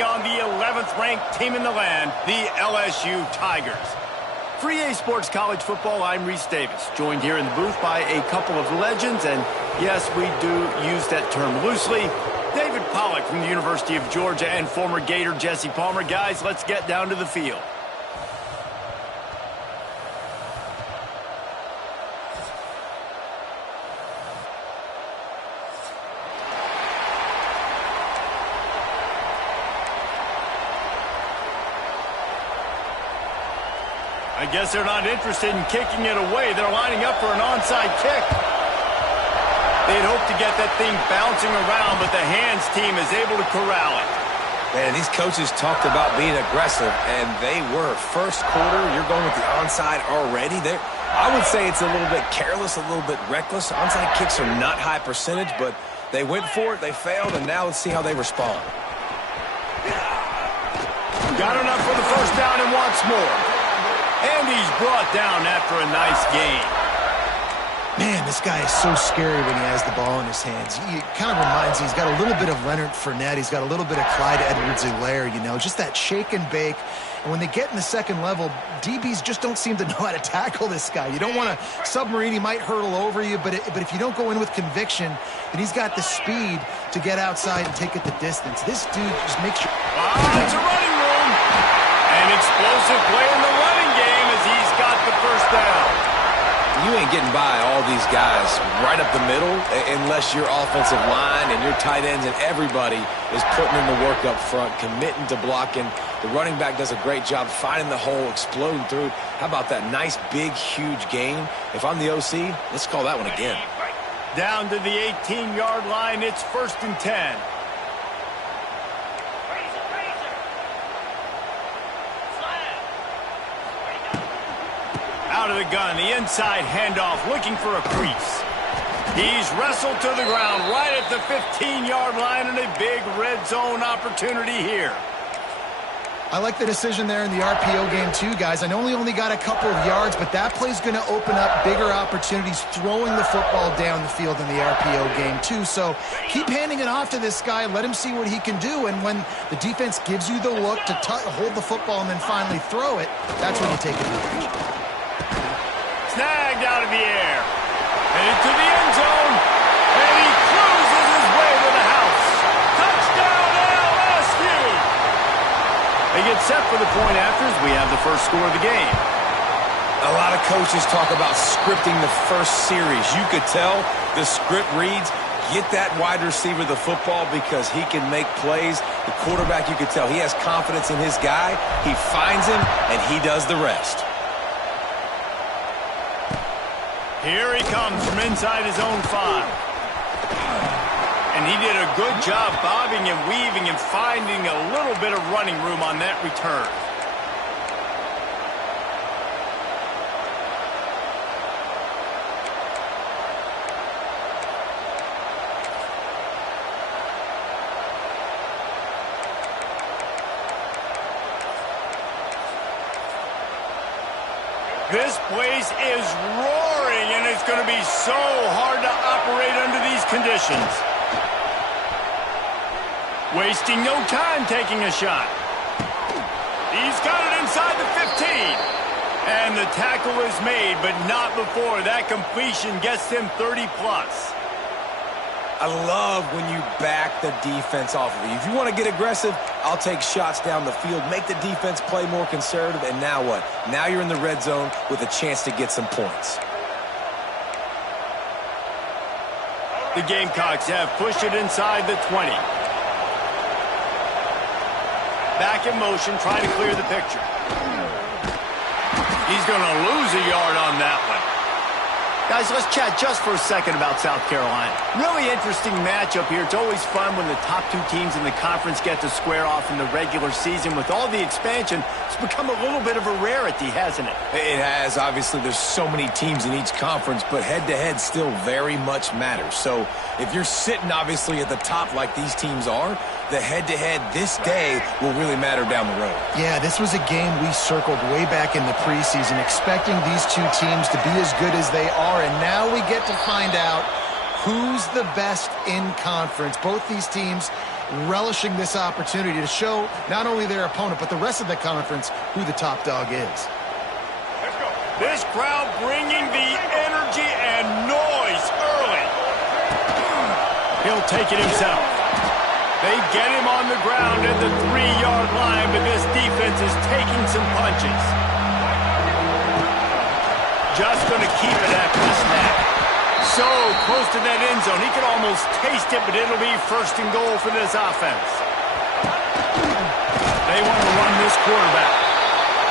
taking on the 11th ranked team in the land, the LSU Tigers. For EA Sports College Football, I'm Reese Davis, joined here in the booth by a couple of legends, and yes, we do use that term loosely. David Pollack from the University of Georgia and former Gator Jesse Palmer. Guys, let's get down to the field. I guess they're not interested in kicking it away. They're lining up for an onside kick. They'd hope to get that thing bouncing around, but the hands team is able to corral it. Man, these coaches talked about being aggressive, and they were. First quarter, you're going with the onside already. I would say it's a little bit careless, a little bit reckless. Onside kicks are not high percentage, but they went for it, they failed, and now let's see how they respond. Got enough for the first down and wants more. And he's brought down after a nice gain. Man, this guy is so scary when he has the ball in his hands. He kind of reminds me, he's got a little bit of Leonard Fournette. He's got a little bit of Clyde Edwards-Helaire, you know, just that shake and bake. And when they get in the second level, DBs just don't seem to know how to tackle this guy. You don't want to submarine. He might hurdle over you, but if you don't go in with conviction, then he's got the speed to get outside and take it the distance. This dude just makes sure. It's a running room. An explosive play in the running game as he's got the first down. You ain't getting by all these guys right up the middle unless your offensive line and your tight ends and everybody is putting in the work up front, committing to blocking. The running back does a great job finding the hole, exploding through. How about that nice, big, huge gain? If I'm the OC, let's call that one again. Down to the 18-yard line, it's 1st and 10. Out of the gun, the inside handoff, looking for a crease. He's wrestled to the ground right at the 15-yard line, and a big red zone opportunity here. I like the decision there in the RPO game too, guys. I know he only got a couple of yards, but that play's going to open up bigger opportunities throwing the football down the field in the RPO game too. So keep handing it off to this guy. Let him see what he can do. And when the defense gives you the look to hold the football and then finally throw it, that's when you take advantage. Snagged out of the air. Headed to the end zone. And he cruises his way to the house. Touchdown LSU! They get set for the point afters. We have the first score of the game. A lot of coaches talk about scripting the first series. You could tell the script reads, get that wide receiver the football because he can make plays. The quarterback, you could tell he has confidence in his guy. He finds him, and he does the rest. Here he comes from inside his own 5. And he did a good job bobbing and weaving and finding a little bit of running room on that return. This place is roaring, and it's going to be so hard to operate under these conditions. Wasting no time taking a shot. He's got it inside the 15. And the tackle is made, but not before that completion gets him 30-plus. I love when you back the defense off of you. If you want to get aggressive, I'll take shots down the field, make the defense play more conservative, and now what? Now you're in the red zone with a chance to get some points. The Gamecocks have pushed it inside the 20. Back in motion, trying to clear the picture. He's going to lose a yard on that one. Guys, let's chat just for a second about South Carolina. Really interesting matchup here. It's always fun when the top two teams in the conference get to square off in the regular season. With all the expansion, it's become a little bit of a rarity, hasn't it? It has. Obviously, there's so many teams in each conference, but head-to-head still very much matters. So if you're sitting, obviously, at the top like these teams are, the head-to-head this day will really matter down the road. Yeah, this was a game we circled way back in the preseason, expecting these two teams to be as good as they are, and now we get to find out who's the best in conference. Both these teams relishing this opportunity to show not only their opponent, but the rest of the conference who the top dog is. This crowd bringing the energy and noise early. He'll take it himself. They get him on the ground at the 3-yard line, but this defense is taking some punches. Just going to keep it after the snap. So close to that end zone. He could almost taste it, but it'll be first and goal for this offense. They want to run this quarterback.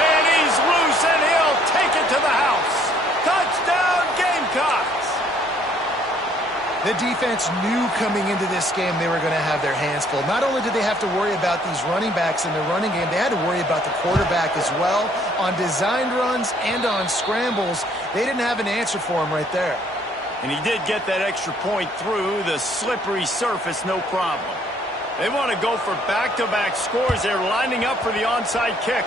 And he's loose, and he'll take it to the house. Touchdown, Gamecocks! The defense knew coming into this game they were going to have their hands full. Not only did they have to worry about these running backs in the running game, they had to worry about the quarterback as well. On designed runs and on scrambles, they didn't have an answer for him right there. And he did get that extra point through the slippery surface, no problem. They want to go for back-to-back scores. They're lining up for the onside kick.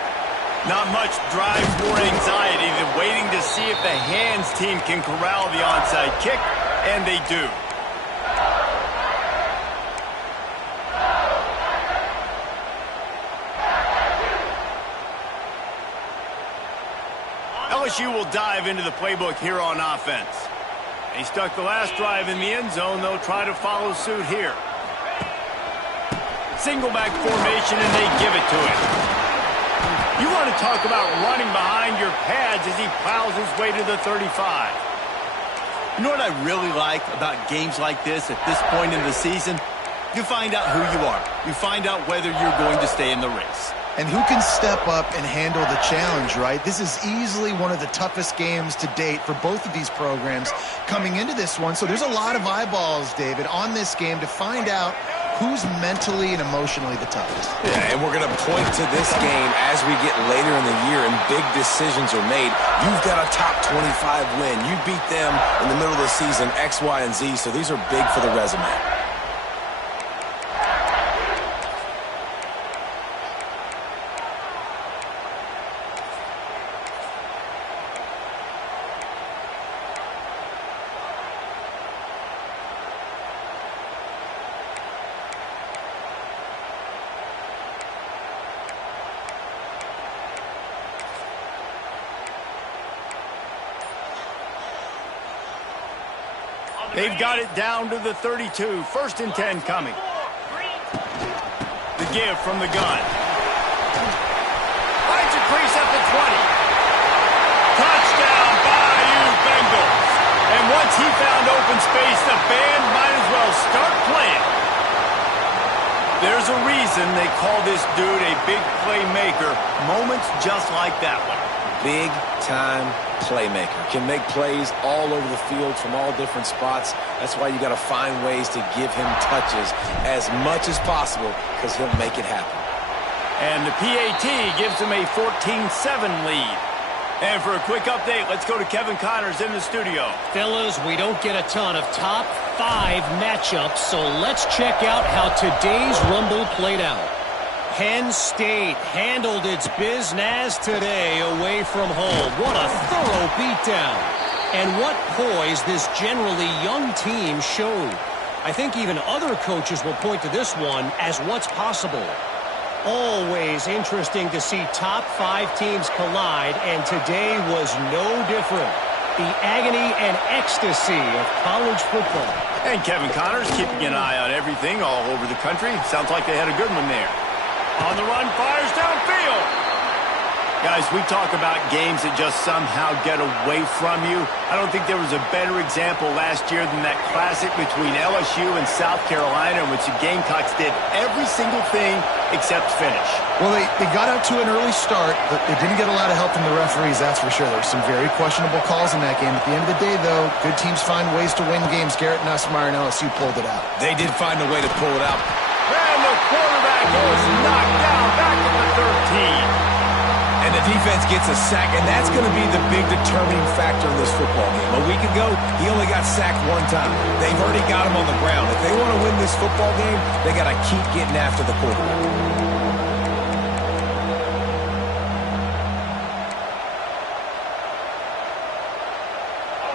Not much drives more anxiety than waiting to see if the hands team can corral the onside kick, and they do. LSU will dive into the playbook here on offense. They stuck the last drive in the end zone. They'll try to follow suit here. Single back formation, and they give it to him. You want to talk about running behind your pads as he plows his way to the 35. You know what I really like about games like this at this point in the season? You find out who you are. You find out whether you're going to stay in the race. And who can step up and handle the challenge, right? This is easily one of the toughest games to date for both of these programs coming into this one. So there's a lot of eyeballs, David, on this game to find out who's mentally and emotionally the toughest. Yeah, and we're going to point to this game as we get later in the year and big decisions are made. You've got a top 25 win. You beat them in the middle of the season, X, Y, and Z, so these are big for the resume. They've got it down to the 32. 1st and 10 coming. The give from the gun. Finds a crease at the 20. Touchdown, Bayou Bengals. And once he found open space, the band might as well start playing. There's a reason they call this dude a big playmaker. Moments just like that one. Big-time playmaker. Can make plays all over the field from all different spots. That's why you got to find ways to give him touches as much as possible because he'll make it happen. And the PAT gives him a 14-7 lead. And for a quick update, let's go to Kevin Connors in the studio. Fellas, we don't get a ton of top 5 matchups, so let's check out how today's Rumble played out. Penn State handled its business today away from home. What a thorough beatdown. And what poise this generally young team showed. I think even other coaches will point to this one as what's possible. Always interesting to see top 5 teams collide, and today was no different. The agony and ecstasy of college football. And Kevin Connors keeping an eye on everything all over the country. Sounds like they had a good one there. On the run, fires downfield. Guys, we talk about games that just somehow get away from you. I don't think there was a better example last year than that classic between LSU and South Carolina in which the Gamecocks did every single thing except finish. Well, they got out to an early start, but they didn't get a lot of help from the referees, that's for sure. There were some very questionable calls in that game. At the end of the day, though, good teams find ways to win games. Garrett Nussmeier and LSU pulled it out. They did find a way to pull it out. And the quarterback goes knocked down back at the 13. And the defense gets a sack, and that's going to be the big determining factor in this football game. A week ago, he only got sacked one time. They've already got him on the ground. If they want to win this football game, they got to keep getting after the quarterback.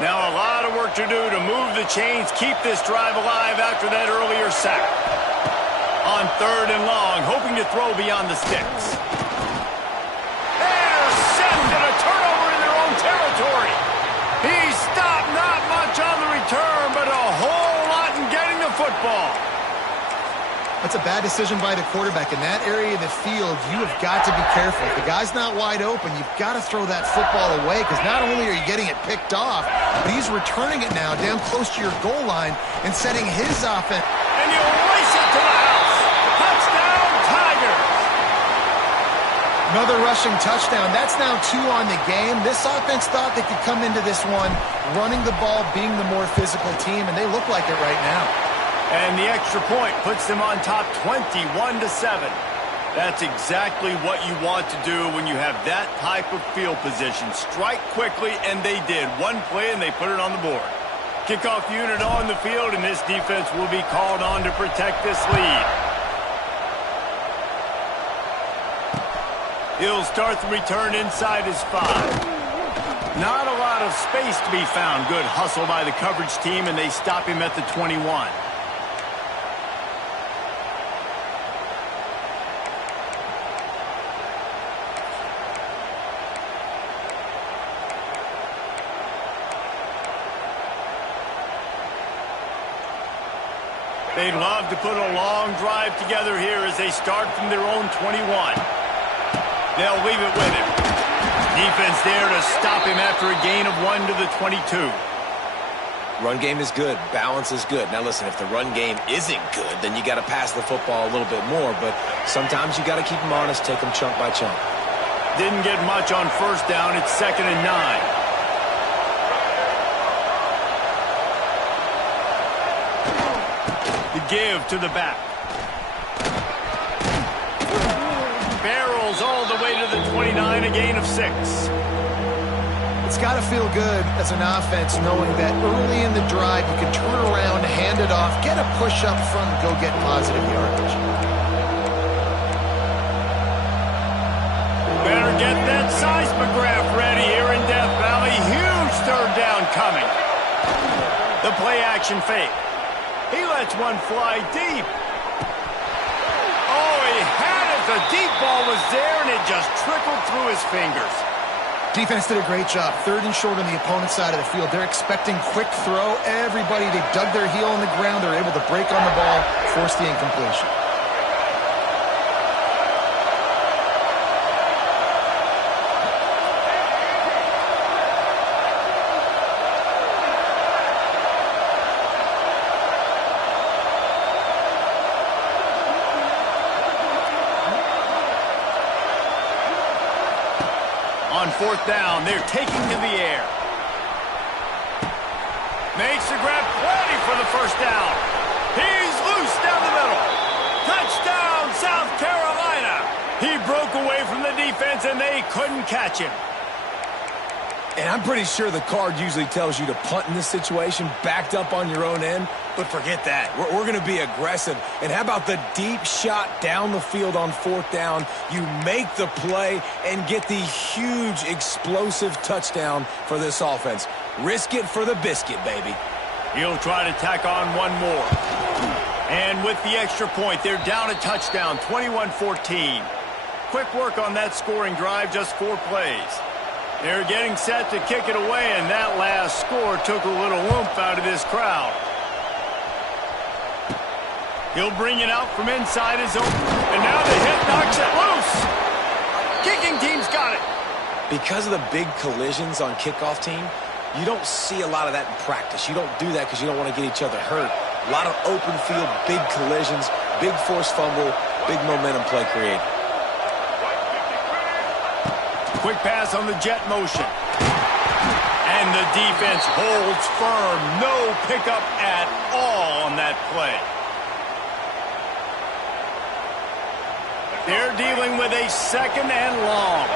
Now a lot of work to do to move the chains, keep this drive alive after that earlier sack. On 3rd and long, hoping to throw beyond the sticks. Intercept and a turnover in their own territory. He stopped, not much on the return, but a whole lot in getting the football. That's a bad decision by the quarterback. In that area of the field, you have got to be careful. If the guy's not wide open, you've got to throw that football away, because not only are you getting it picked off, but he's returning it now down close to your goal line and setting his offense. And you race it to the house. Touchdown, Tigers. Another rushing touchdown. That's now 2 on the game. This offense thought they could come into this one running the ball, being the more physical team, and they look like it right now. And the extra point puts them on top 21-7. That's exactly what you want to do when you have that type of field position. Strike quickly, and they did. One play, and they put it on the board. Kickoff unit on the field, and this defense will be called on to protect this lead. He'll start the return inside his 5. Not a lot of space to be found. Good hustle by the coverage team, and they stop him at the 21. They'd love to put a long drive together here as they start from their own 21. They'll leave it with him. Defense there to stop him after a gain of 1 to the 22. Run game is good. Balance is good. Now, listen, if the run game isn't good, then you got to pass the football a little bit more. But sometimes you got to keep them honest, take them chunk by chunk. Didn't get much on 1st down. It's 2nd and 9. Give to the back. Barrels all the way to the 29, a gain of 6. It's got to feel good as an offense knowing that early in the drive you can turn around, hand it off, get a push up front, and go get positive yardage. Better get that seismograph ready here in Death Valley. Huge 3rd down coming. The play action fake. He lets one fly deep. Oh, he had it. The deep ball was there, and it just trickled through his fingers. Defense did a great job. 3rd and short on the opponent's side of the field. They're expecting quick throw. Everybody, they dug their heel in the ground. They're able to break on the ball, force the incompletion. On 4th down, they're taking to the air. Makes the grab, plenty for the 1st down. He's loose down the middle. Touchdown, South Carolina. He broke away from the defense, and they couldn't catch him. And I'm pretty sure the card usually tells you to punt in this situation, backed up on your own end. But forget that. We're going to be aggressive. And how about the deep shot down the field on 4th down? You make the play and get the huge explosive touchdown for this offense. Risk it for the biscuit, baby. He'll try to tack on one more. And with the extra point, they're down a touchdown, 21-14. Quick work on that scoring drive, just 4 plays. They're getting set to kick it away, and that last score took a little oomph out of this crowd. He'll bring it out from inside his own, and now the hit knocks it loose. Kicking team's got it. Because of the big collisions on kickoff team, you don't see a lot of that in practice. You don't do that because you don't want to get each other hurt. A lot of open field, big collisions, big forced fumble, big momentum play created. Quick pass on the jet motion. And the defense holds firm. No pickup at all on that play. They're dealing with a 2nd and long.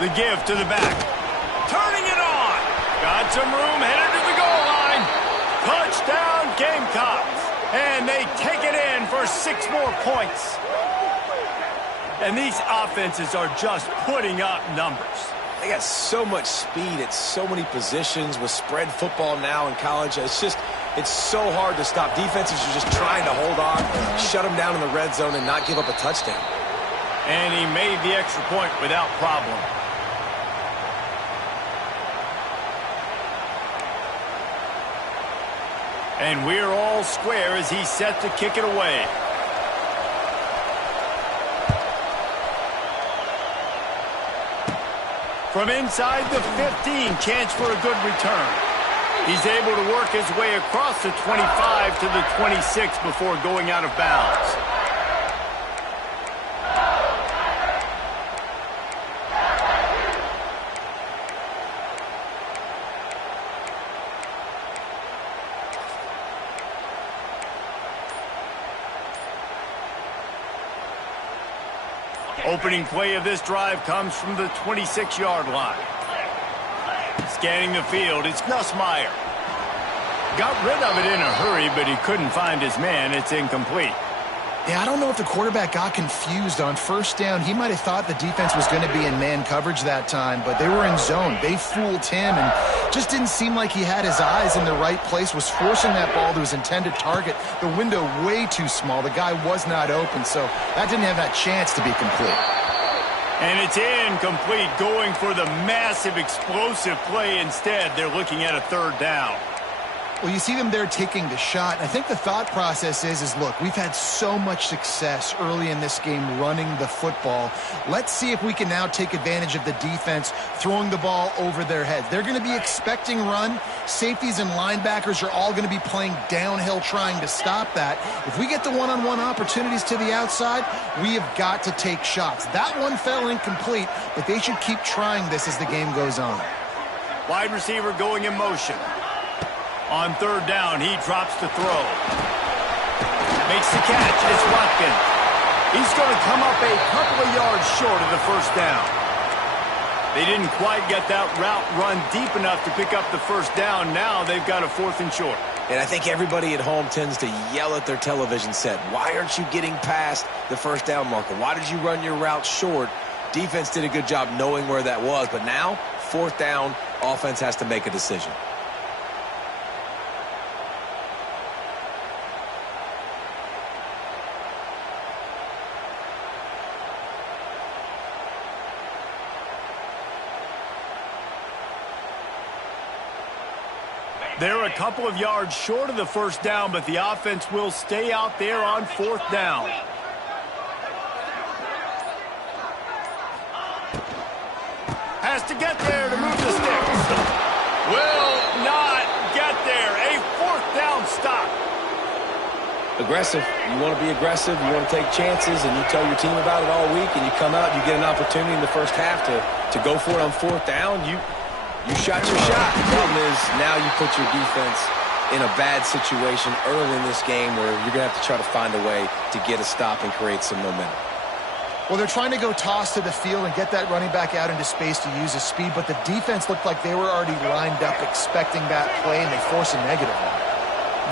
The give to the back. Turning it on. Got some room, headed to the goal line. Touchdown, Gamecocks. And they take it in for 6 more points. And these offenses are just putting up numbers. They got so much speed at so many positions with spread football now in college. It's so hard to stop. Defenses are just trying to hold on, shut them down in the red zone, and not give up a touchdown. And he made the extra point without problem. And we're all square as he's set to kick it away. From inside the 15, chance for a good return. He's able to work his way across the 25 to the 26 before going out of bounds. Opening play of this drive comes from the 26-yard line. Scanning the field, it's Nussmeier. Got rid of it in a hurry, but he couldn't find his man. It's incomplete. Yeah, I don't know if the quarterback got confused on first down. He might have thought the defense was going to be in man coverage that time, but they were in zone. They fooled him and just didn't seem like he had his eyes in the right place, was forcing that ball to his intended target. The window way too small. The guy was not open, so that didn't have that chance to be complete. And it's incomplete, going for the massive explosive play instead. They're looking at a 3rd down. Well, you see them there taking the shot. I think the thought process is look, we've had so much success early in this game running the football. Let's see if we can now take advantage of the defense throwing the ball over their heads. They're going to be expecting run. Safeties and linebackers are all going to be playing downhill trying to stop that. If we get the one-on-one opportunities to the outside, we have got to take shots. That one fell incomplete, but they should keep trying this as the game goes on. Wide receiver going in motion. On 3rd down, he drops to throw. Makes the catch. It's Watkins. He's going to come up a couple of yards short of the 1st down. They didn't quite get that route run deep enough to pick up the 1st down. Now they've got a 4th and short. And I think everybody at home tends to yell at their television set. Why aren't you getting past the 1st down marker? Why did you run your route short? Defense did a good job knowing where that was. But now, 4th down, offense has to make a decision. They're a couple of yards short of the 1st down, but the offense will stay out there on 4th down. Has to get there to move the sticks. Will not get there. A 4th down stop. Aggressive. You want to be aggressive. You want to take chances, and you tell your team about it all week, and you come out, you get an opportunity in the first half to go for it on 4th down. You shot your shot. The problem is now you put your defense in a bad situation early in this game where you're going to have to try to find a way to get a stop and create some momentum. Well, they're trying to go toss to the field and get that running back out into space to use his speed, but the defense looked like they were already lined up expecting that play, and they force a negative one.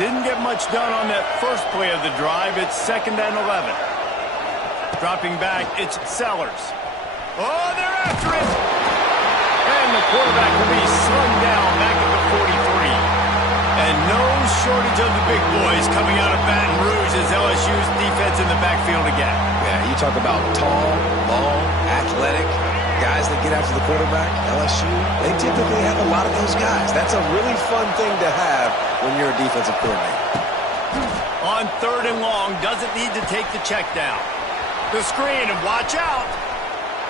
Didn't get much done on that first play of the drive. It's 2nd and 11. Dropping back, it's Sellers. Oh, they're after it! And the quarterback will be slung down back at the 43. And no shortage of the big boys coming out of Baton Rouge as LSU's defense in the backfield again. Yeah, you talk about tall, long, athletic guys that get after the quarterback. LSU, they typically have a lot of those guys. That's a really fun thing to have when you're a defensive coordinator. On 3rd and long, doesn't need to take the check down. The screen, and watch out.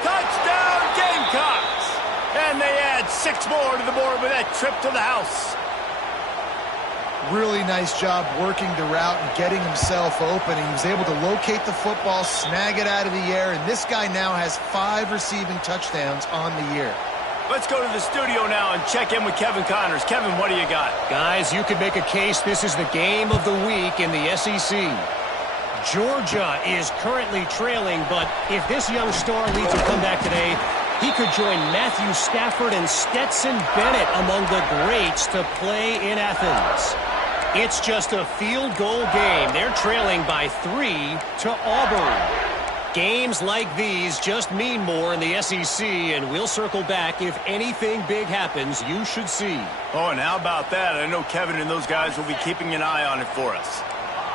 Touchdown, Gamecocks! And they add 6 more to the board with that trip to the house. Really nice job working the route and getting himself open. He was able to locate the football, snag it out of the air, and this guy now has 5 receiving touchdowns on the year. Let's go to the studio now and check in with Kevin Connors. Kevin, what do you got? Guys, you could make a case this is the game of the week in the SEC. Georgia is currently trailing, but if this young star leads a comeback today, he could join Matthew Stafford and Stetson Bennett among the greats to play in Athens. It's just a field goal game. They're trailing by 3 to Auburn. Games like these just mean more in the SEC, and we'll circle back if anything big happens you should see. Oh, and how about that? I know Kevin and those guys will be keeping an eye on it for us.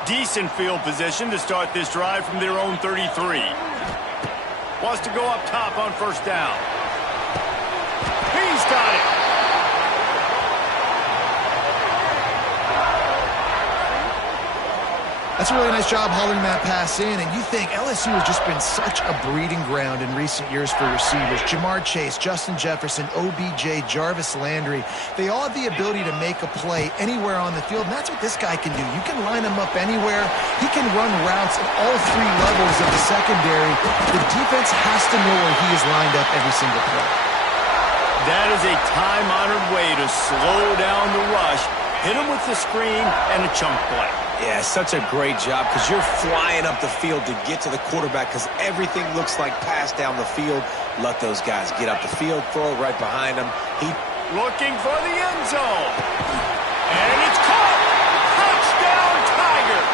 Decent field position to start this drive from their own 33. Wants to go up top on first down. He's got it. That's a really nice job hauling that pass in, and you think LSU has just been such a breeding ground in recent years for receivers. Jamar Chase, Justin Jefferson, OBJ, Jarvis Landry, they all have the ability to make a play anywhere on the field, and that's what this guy can do. You can line him up anywhere. He can run routes at all 3 levels of the secondary. The defense has to know where he is lined up every single play. That is a time-honored way to slow down the rush, hit him with the screen, and a chunk play. Yeah, such a great job because you're flying up the field to get to the quarterback because everything looks like pass down the field. Let those guys get up the field, throw it right behind him. Looking for the end zone. And it's caught. Touchdown, Tigers.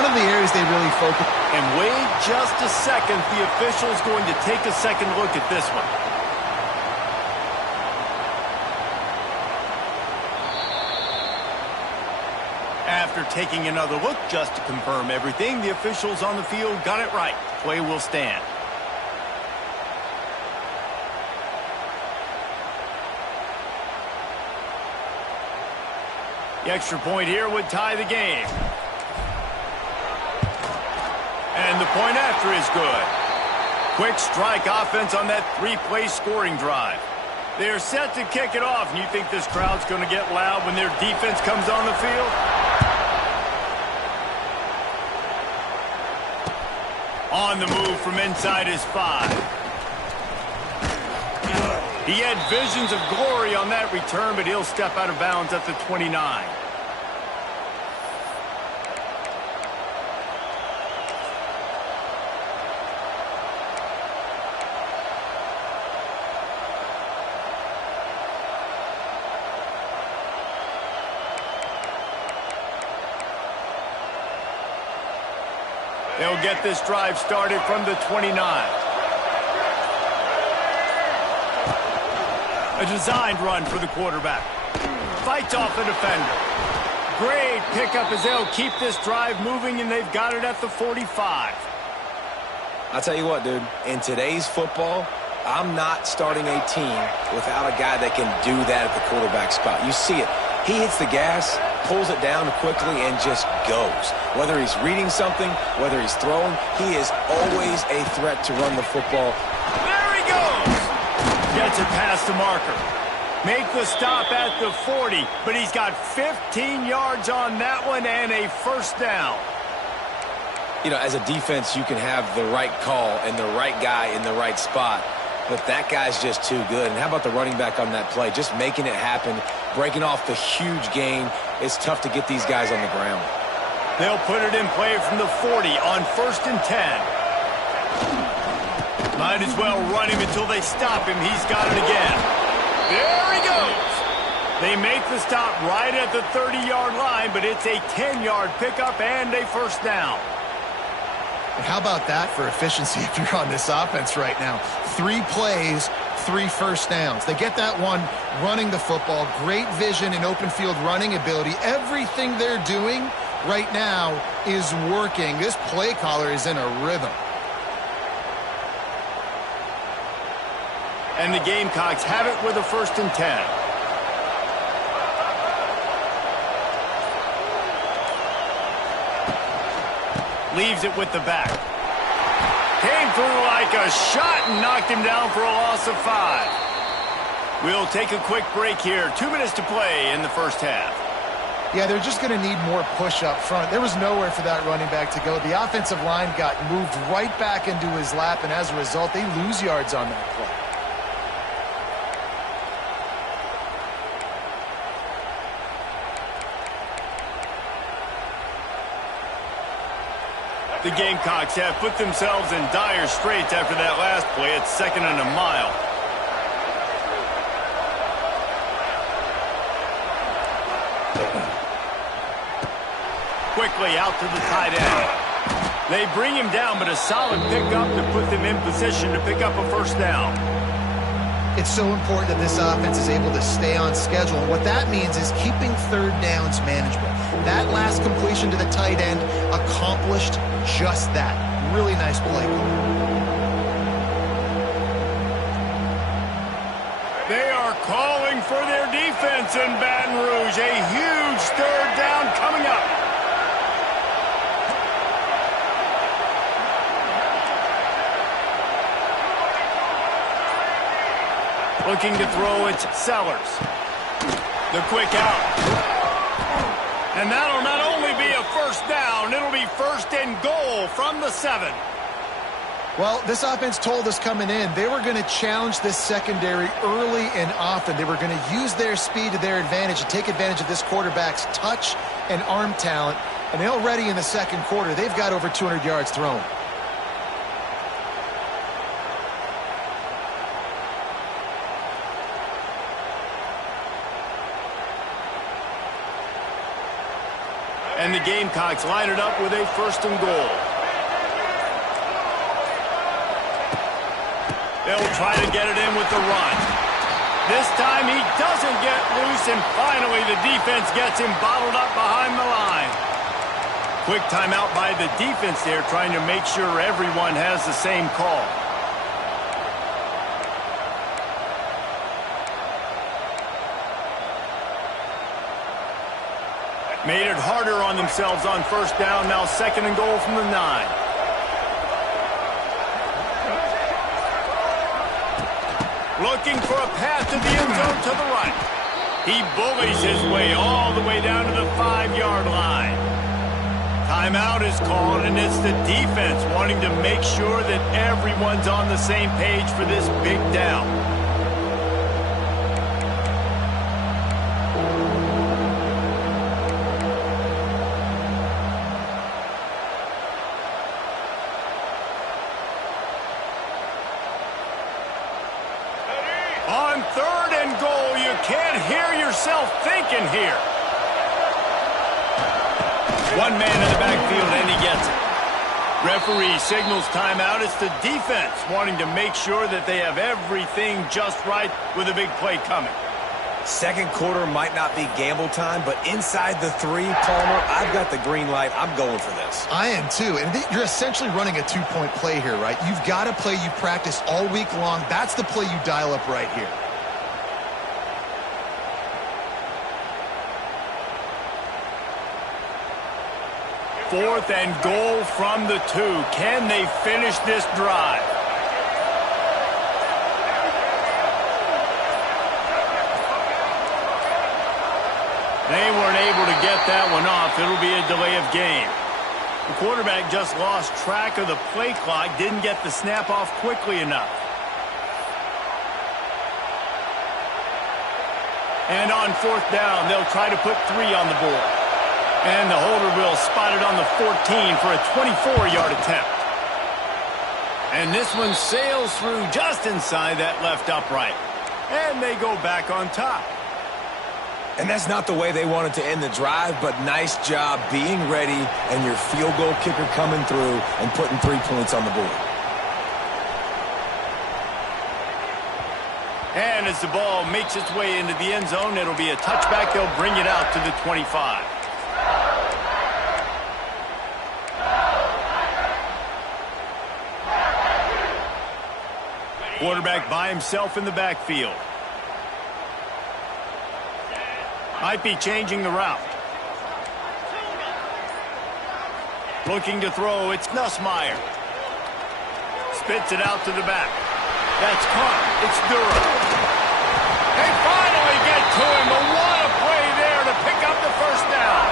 One of the areas they really focus. And wait just a second. The official's going to take a second look at this one. After taking another look just to confirm everything, the officials on the field got it right. Play will stand. The extra point here would tie the game. And the point after is good. Quick strike offense on that 3-play scoring drive. They're set to kick it off, and you think this crowd's going to get loud when their defense comes on the field? On the move from inside his 5. He had visions of glory on that return, but he'll step out of bounds at the 29. They'll get this drive started from the 29. A designed run for the quarterback. Fights off the defender. Great pickup as they'll keep this drive moving, and they've got it at the 45. I'll tell you what, dude. In today's football, I'm not starting a team without a guy that can do that at the quarterback spot. You see it. He hits the gas, pulls it down quickly, and just goes. Whether he's reading something, whether he's throwing, he is always a threat to run the football. There he goes! Gets it past the marker. Make the stop at the 40, but he's got 15 yards on that one and a first down. You know, as a defense, you can have the right call and the right guy in the right spot. But that guy's just too good. And how about the running back on that play? Just making it happen, breaking off the huge gain. It's tough to get these guys on the ground. They'll put it in play from the 40 on 1st and 10. Might as well run him until they stop him. He's got it again. There he goes. They make the stop right at the 30-yard line, but it's a 10-yard pickup and a first down. And how about that for efficiency if you're on this offense right now? 3 plays, 3 first downs. They get that one running the football. Great vision and open field running ability. Everything they're doing right now is working. This play caller is in a rhythm. And the Gamecocks have it with a 1st and 10. Leaves it with the back. Came through like a shot and knocked him down for a loss of 5. We'll take a quick break here. 2 minutes to play in the first half. Yeah, they're just going to need more push up front. There was nowhere for that running back to go. The offensive line got moved right back into his lap, and as a result, they lose yards on that play. The Gamecocks have put themselves in dire straits after that last play. It's 2nd and a mile. quickly out to the tight end. They bring him down, but a solid pickup to put them in position to pick up a first down. It's so important that this offense is able to stay on schedule. And what that means is keeping third downs manageable. That last completion to the tight end accomplished just that. Really nice play. They are calling for their defense in Baton Rouge. A huge third down coming up. Looking to throw, it's Sellers. The quick out. And that'll not only be a first down, it'll be first and goal from the 7. Well, this offense told us coming in they were going to challenge this secondary early and often. They were going to use their speed to their advantage and take advantage of this quarterback's touch and arm talent. And already in the second quarter, they've got over 200 yards thrown. And the Gamecocks line it up with a first and goal. They'll try to get it in with the run. This time he doesn't get loose, and finally the defense gets him bottled up behind the line. Quick timeout by the defense there, trying to make sure everyone has the same call. Made it harder on themselves on first down. Now second and goal from the 9. Looking for a path to the end zone to the right. He bullies his way all the way down to the 5-yard line. Timeout is called, and it's the defense wanting to make sure that everyone's on the same page for this big down. On third and goal, you can't hear yourself thinking here. One man in the backfield, and he gets it. Referee signals timeout. It's the defense wanting to make sure that they have everything just right with a big play coming. Second quarter might not be gamble time, but inside the 3, Palmer, I've got the green light. I'm going for this. I am too. And you're essentially running a 2-point play here, right? You've got a play you practice all week long. That's the play you dial up right here. Fourth and goal from the 2. Can they finish this drive? They weren't able to get that one off. It'll be a delay of game. The quarterback just lost track of the play clock, didn't get the snap off quickly enough. And on fourth down, they'll try to put 3 on the board. And the holder will spot it on the 14 for a 24-yard attempt. And this one sails through just inside that left upright. And they go back on top. And that's not the way they wanted to end the drive, but nice job being ready and your field goal kicker coming through and putting 3 points on the board. And as the ball makes its way into the end zone, it'll be a touchback. They'll bring it out to the 25. Quarterback by himself in the backfield. Might be changing the route. Looking to throw, it's Nussmeier. Spits it out to the back. That's caught. It's Durham. They finally get to him, but what a play there to pick up the first down.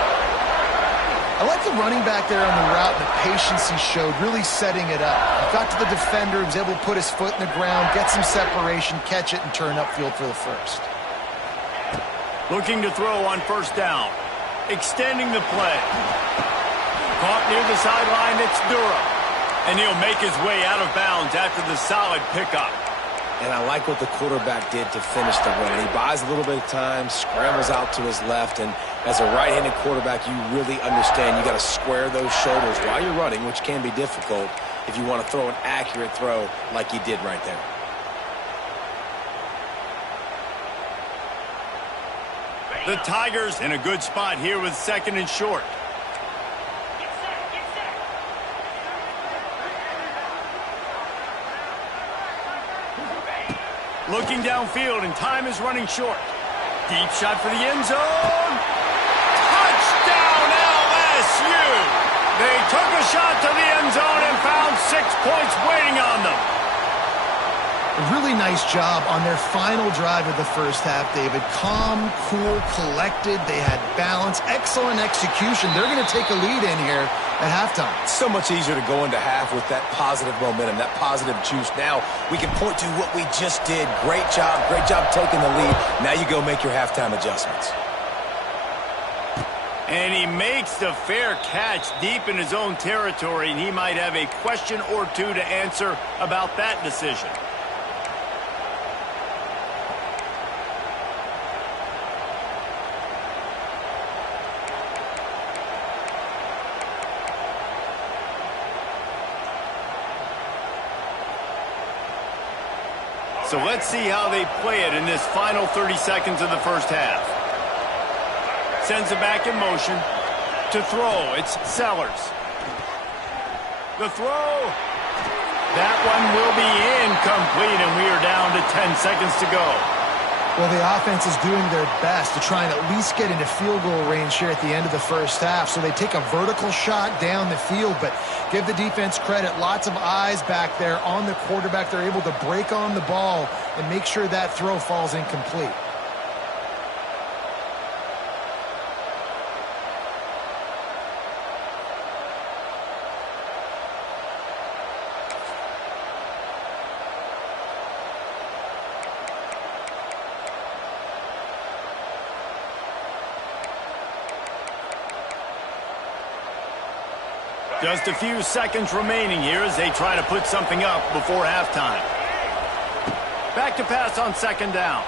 I like the running back there on the route, the patience he showed, really setting it up. He got to the defender, he was able to put his foot in the ground, get some separation, catch it, and turn upfield for the first. Looking to throw on first down. Extending the play. Caught near the sideline, it's Durham. And he'll make his way out of bounds after the solid pickup. And I like what the quarterback did to finish the run. He buys a little bit of time, scrambles out to his left, and As a right-handed quarterback, you really understand you got to square those shoulders while you're running, which can be difficult if you want to throw an accurate throw like you did right there. The Tigers in a good spot here with 2nd and short. Looking downfield, and time is running short. Deep shot for the end zone. Touchdown, LSU! They took a shot to the end zone and found 6 points waiting on them. A really nice job on their final drive of the first half, David. Calm, cool, collected. They had balance. Excellent execution. They're going to take a lead in here at halftime. It's so much easier to go into half with that positive momentum, that positive juice. Now we can point to what we just did. Great job taking the lead. Now you go make your halftime adjustments. And he makes the fair catch deep in his own territory, and he might have a question or two to answer about that decision. So let's see how they play it in this final 30 seconds of the first half. Sends it back in motion. To throw, it's Sellers. The throw. That one will be incomplete, and we are down to 10 seconds to go. Well, the offense is doing their best to try and at least get into field goal range here at the end of the first half. So they take a vertical shot down the field, but give the defense credit. Lots of eyes back there on the quarterback. They're able to break on the ball and make sure that throw falls incomplete. Just a few seconds remaining here as they try to put something up before halftime. Back to pass on 2nd down.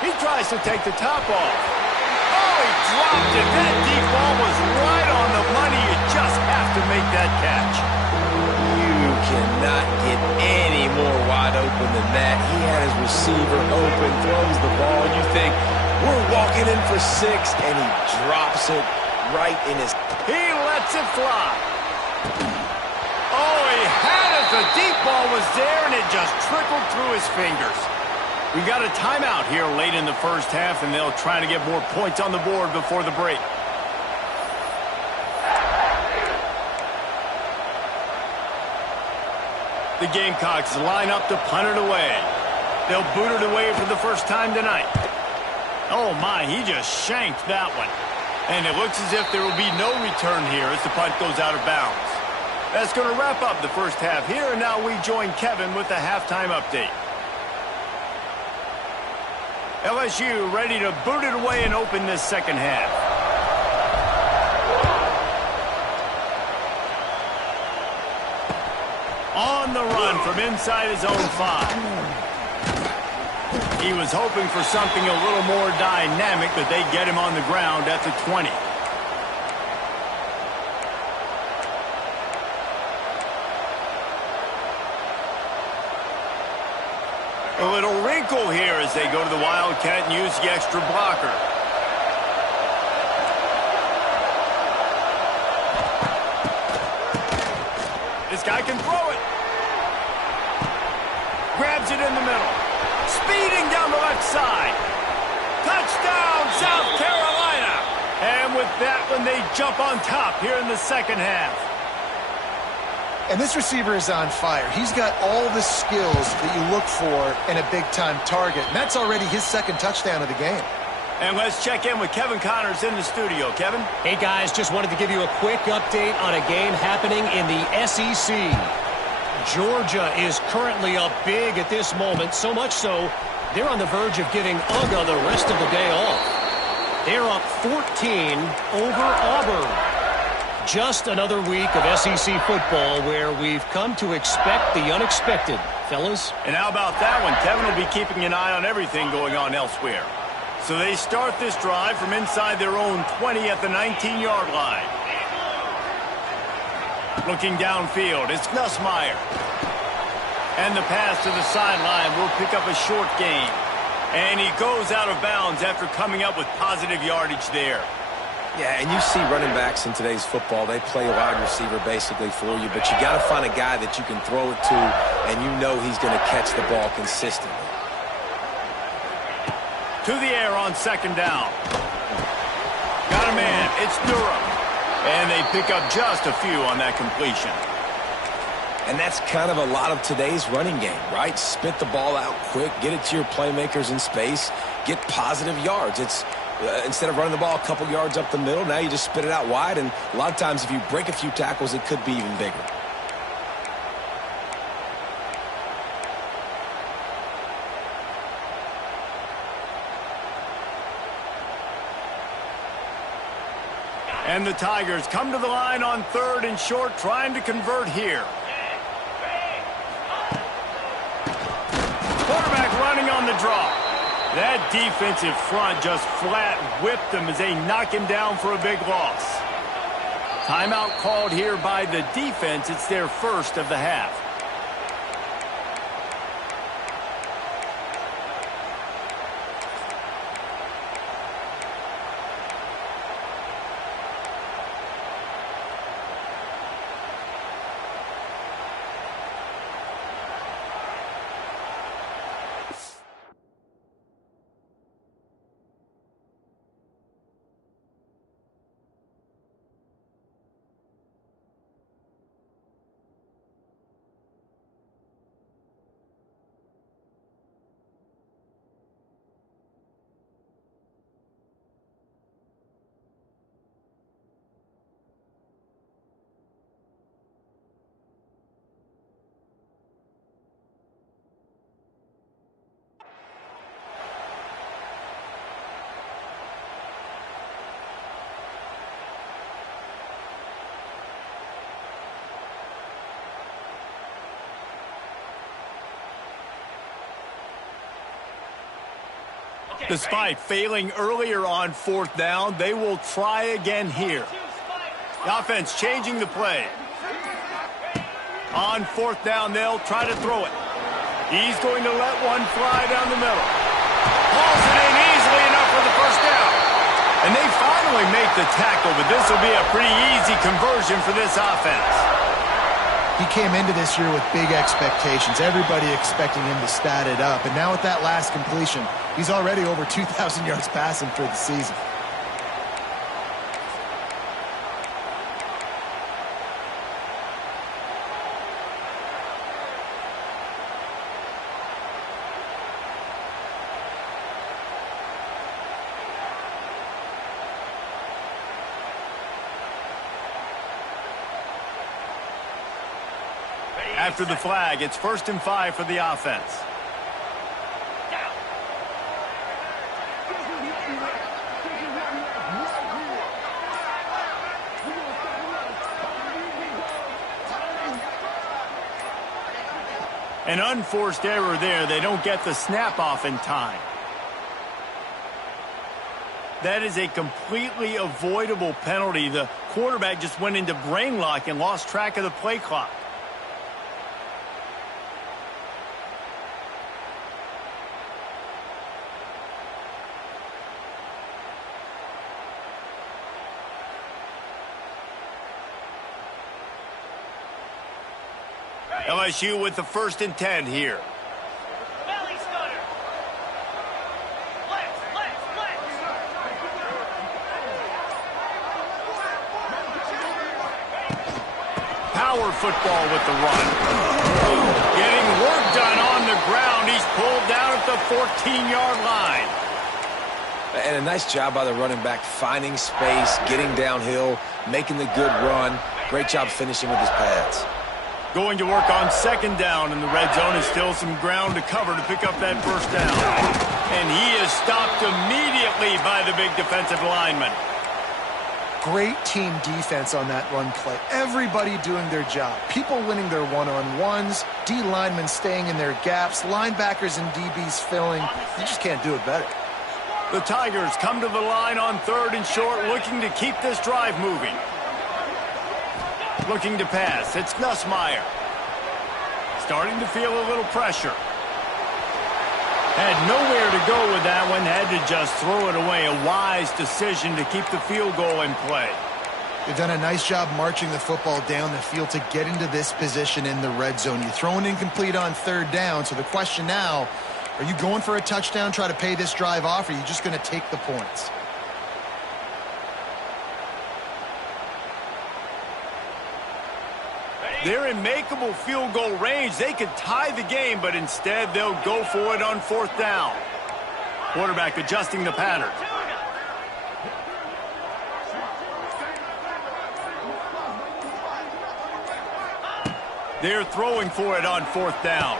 He tries to take the top off. Oh, he dropped it. That deep ball was right on the money. You just have to make that catch. You cannot get any more wide open than that. He had his receiver open, throws the ball. You think, we're walking in for 6, and he drops it right in his... He lets it fly. Oh, he had it. The deep ball was there, and it just trickled through his fingers. We got a timeout here late in the first half, and they'll try to get more points on the board before the break. The Gamecocks line up to punt it away. They'll boot it away for the first time tonight. Oh, my, he just shanked that one. And it looks as if there will be no return here as the punt goes out of bounds. That's going to wrap up the first half here, and now we join Kevin with the halftime update. LSU ready to boot it away and open this second half. On the run from inside his own 5. He was hoping for something a little more dynamic, but they get him on the ground at the 20. A little wrinkle here as they go to the Wildcat and use the extra blocker. This guy can throw it. Grabs it in the middle. Speeding down the left side. Touchdown, South Carolina. And with that one, they jump on top here in the second half. And this receiver is on fire. He's got all the skills that you look for in a big-time target. And that's already his 2nd touchdown of the game. And let's check in with Kevin Connors in the studio. Kevin? Hey, guys, just wanted to give you a quick update on a game happening in the SEC. Georgia is currently up big at this moment, so much so they're on the verge of giving UGA the rest of the day off. They're up 14 over Auburn. Just another week of SEC football where we've come to expect the unexpected, fellas. And how about that one? Kevin will be keeping an eye on everything going on elsewhere. So they start this drive from inside their own 20 at the 19-yard line. Looking downfield, it's Nussmeier. And the pass to the sideline will pick up a short gain. And he goes out of bounds after coming up with positive yardage there. Yeah, and you see running backs in today's football, they play a wide receiver basically for you, but you got to find a guy that you can throw it to, and you know he's going to catch the ball consistently. To the air on second down. Got a man, it's Durham. And they pick up just a few on that completion. And that's kind of a lot of today's running game, right? Spit the ball out quick, get it to your playmakers in space, get positive yards. It's instead of running the ball a couple yards up the middle, now you just spit it out wide, and a lot of times if you break a few tackles, it could be even bigger. And the Tigers come to the line on third and short, trying to convert here. Quarterback running on the draw. That defensive front just flat whipped him as they knock him down for a big loss. Timeout called here by the defense. It's their first of the half. Despite failing earlier on fourth down, they will try again here. The offense changing the play. On fourth down, they'll try to throw it. He's going to let one fly down the middle. Hauls it in easily enough for the first down. And they finally make the tackle, but this will be a pretty easy conversion for this offense. He came into this year with big expectations. Everybody expecting him to stat it up. And now with that last completion, he's already over 2,000 yards passing for the season. After the flag, it's 1st and 5 for the offense. An unforced error there. They don't get the snap off in time. That is a completely avoidable penalty. The quarterback just went into brain lock and lost track of the play clock. LSU with the 1st and 10 here. Belly stutter. Flex. Power football with the run. Getting work done on the ground. He's pulled down at the 14-yard line. And a nice job by the running back, finding space, getting downhill, making the good run. Great job finishing with his pads. Going to work on 2nd down, and the red zone is still some ground to cover to pick up that 1st down. And he is stopped immediately by the big defensive lineman. Great team defense on that run play. Everybody doing their job. People winning their one-on-ones, D linemen staying in their gaps, linebackers and DBs filling. You just can't do it better. The Tigers come to the line on 3rd and short, looking to keep this drive moving. Looking to pass. It's Nussmeier. Starting to feel a little pressure. Had nowhere to go with that one. Had to just throw it away. A wise decision to keep the field goal in play. They've done a nice job marching the football down the field to get into this position in the red zone. You throw an incomplete on 3rd down, so the question now, are you going for a touchdown, try to pay this drive off, or are you just going to take the points? They're in makeable field goal range. They could tie the game, but instead they'll go for it on 4th down. Quarterback adjusting the pattern. They're throwing for it on 4th down.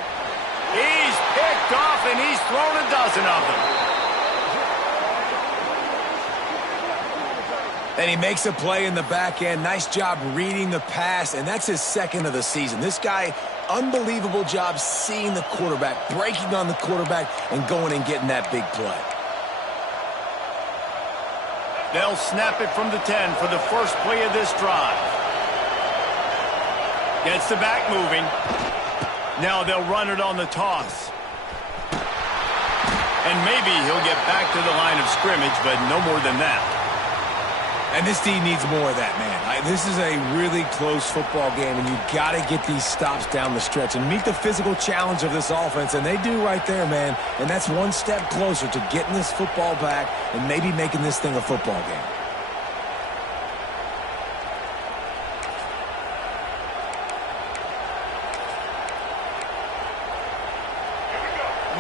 He's picked off, and he's thrown a dozen of them. And he makes a play in the back end. Nice job reading the pass, and that's his 2nd of the season. This guy, unbelievable job seeing the quarterback, breaking on the quarterback, and going and getting that big play. They'll snap it from the 10 for the first play of this drive. Gets the back moving. Now they'll run it on the toss. And maybe he'll get back to the line of scrimmage, but no more than that. And this team needs more of that, man. This is a really close football game, and you've got to get these stops down the stretch and meet the physical challenge of this offense, and they do right there, man. And that's one step closer to getting this football back and maybe making this thing a football game.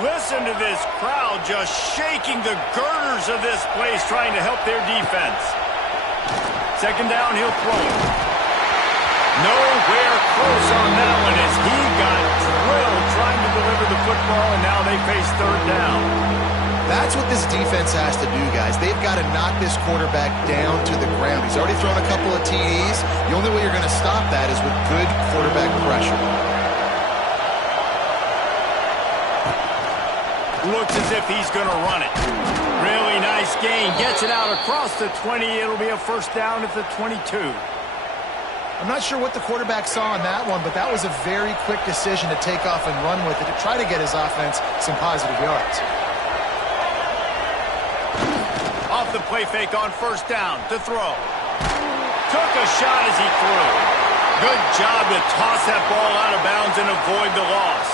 Listen to this crowd just shaking the girders of this place, trying to help their defense. 2nd down, he'll throw it. Nowhere close on that one as he got drilled trying to deliver the football, and now they face 3rd down. That's what this defense has to do, guys. They've got to knock this quarterback down to the ground. He's already thrown a couple of TDs. The only way you're going to stop that is with good quarterback pressure. Looks as if he's going to run it. Really nice gain. Gets it out across the 20. It'll be a 1st down at the 22. I'm not sure what the quarterback saw on that one, but that was a very quick decision to take off and run with it to try to get his offense some positive yards. Off the play fake on 1st down to throw. Took a shot as he threw. Good job to toss that ball out of bounds and avoid the loss.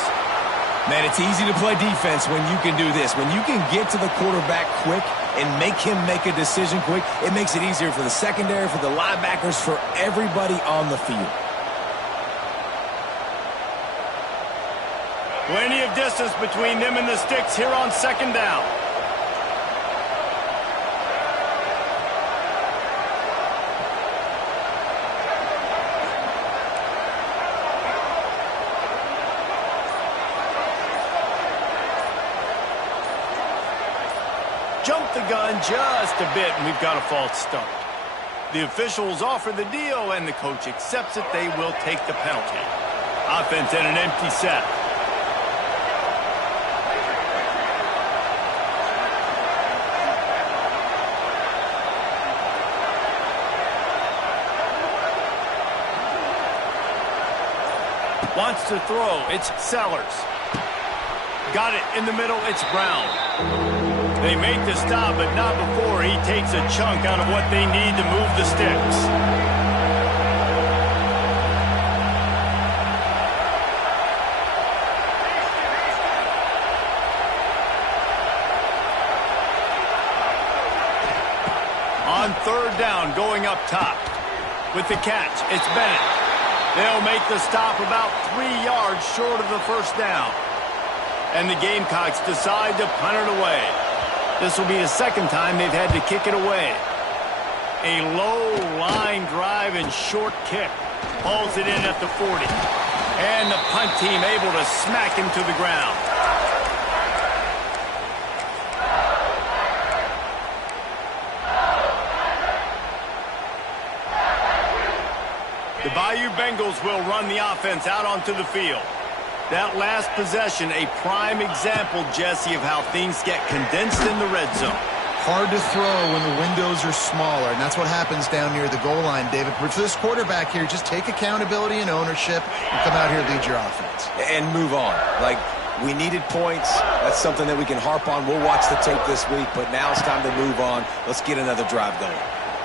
Man, it's easy to play defense when you can do this. When you can get to the quarterback quick and make him make a decision quick, it makes it easier for the secondary, for the linebackers, for everybody on the field. Plenty of distance between them and the sticks here on 2nd down. Jumped the gun just a bit, and we've got a false start. The officials offer the deal, and the coach accepts it. They will take the penalty. Offense in an empty set. Wants to throw. It's Sellers. Got it in the middle. It's Brown. They make the stop, but not before he takes a chunk out of what they need to move the sticks. On 3rd down, going up top. With the catch, it's Bennett. They'll make the stop about 3 yards short of the 1st down. And the Gamecocks decide to punt it away. This will be the 2nd time they've had to kick it away. A low line drive and short kick. Hauls it in at the 40. And the punt team able to smack him to the ground. The Bayou Bengals will run the offense out onto the field. That last possession, a prime example, Jesse, of how things get condensed in the red zone. hard to throw when the windows are smaller, and that's what happens down near the goal line, David. But for this quarterback here, just take accountability and ownership and come out here and lead your offense. And move on. Like, we needed points. That's something that we can harp on. We'll watch the tape this week, but now it's time to move on. Let's get another drive going.